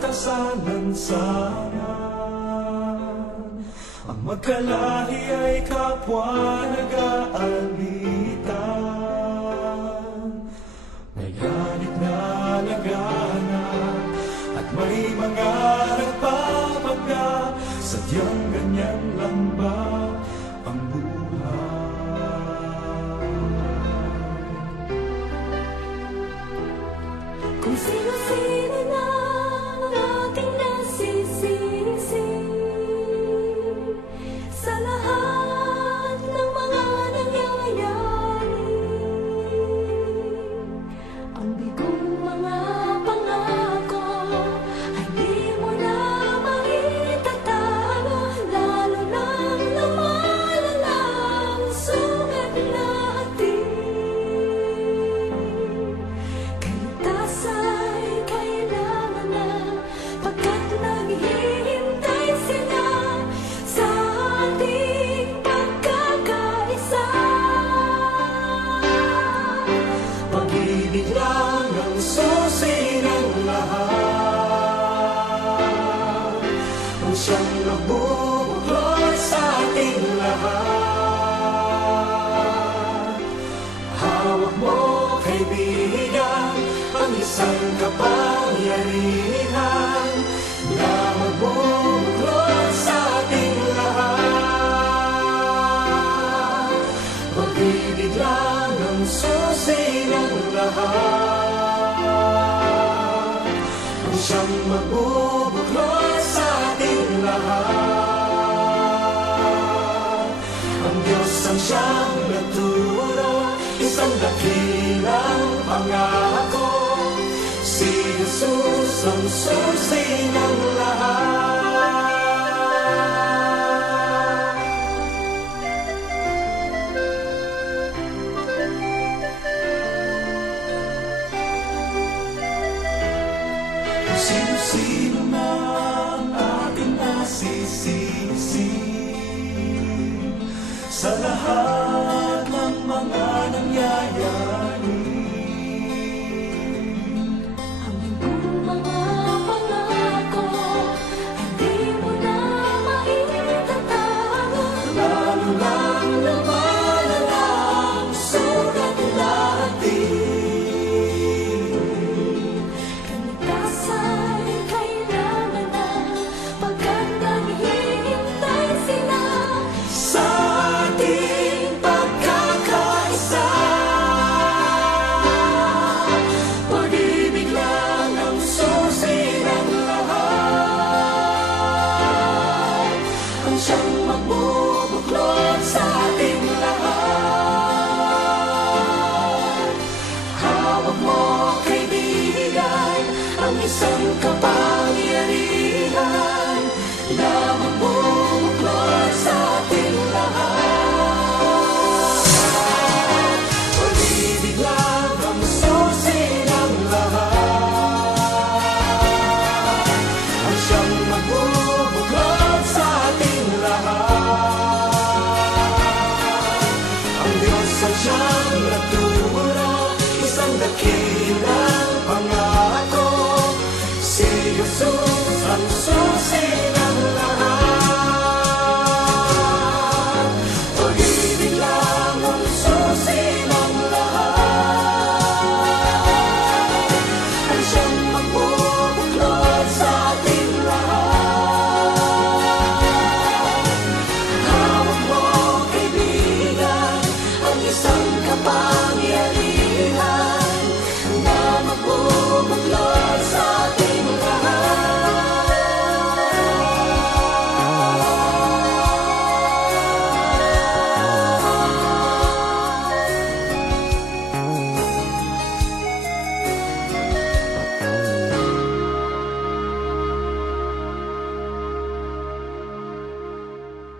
kasalansanan. Ang magkalahi ay kapwa nag-aalitan. May ganit na laganap at may mga nagpapagda. Sadyang ganyan lang ba ang buhay? Kung sino-sino na ang ating nasisisi sa lahat ng mga nangyayari, ang bigong mga pangako ay di mo na maitatago, lalo nang lumalala ang sugat natin. Kaligtas ay kailangan na, pagkat naghihintay sila sa ating pagkakaisa. Pag-ibig lang ang susi ng lahat, ang siyang nagbubuklod sa ating lahat. Hawak mo, kaibigan, ang isang kapangyarihan na magbubuklod sa ating lahat. Pag-ibig lang ang susi ng lahat, ang siyang magbubuklod sa ating lahat. Ang Diyos ang siyang nagturo, isang dakilang pangako. Si Jesus ang susi ng lahat. Kung sino-sino na ang ating nasisisi sa lahat ng mga nangyayari, Ang bigong mga pangako ay di mo na maitatago, lalo lang lumalala ang sugat natin. kaligtas ay kailangan na, pagkat naghihintay sila Sa ating pagkakaisa, pag-ibig lang ang susi ng lahat, ang siyang magbubuklod sa ating lahat. Hawak mo, kaibigan, ang isang kapangyarihan na magbubuklod sa ating lahat. Pag-ibig lang ang susi ng lahat, ang siyang magbubuklod sa ating lahat. Ang Diyos ang siyang nagturo, isang dakilang pangako. Si Jesus ang susi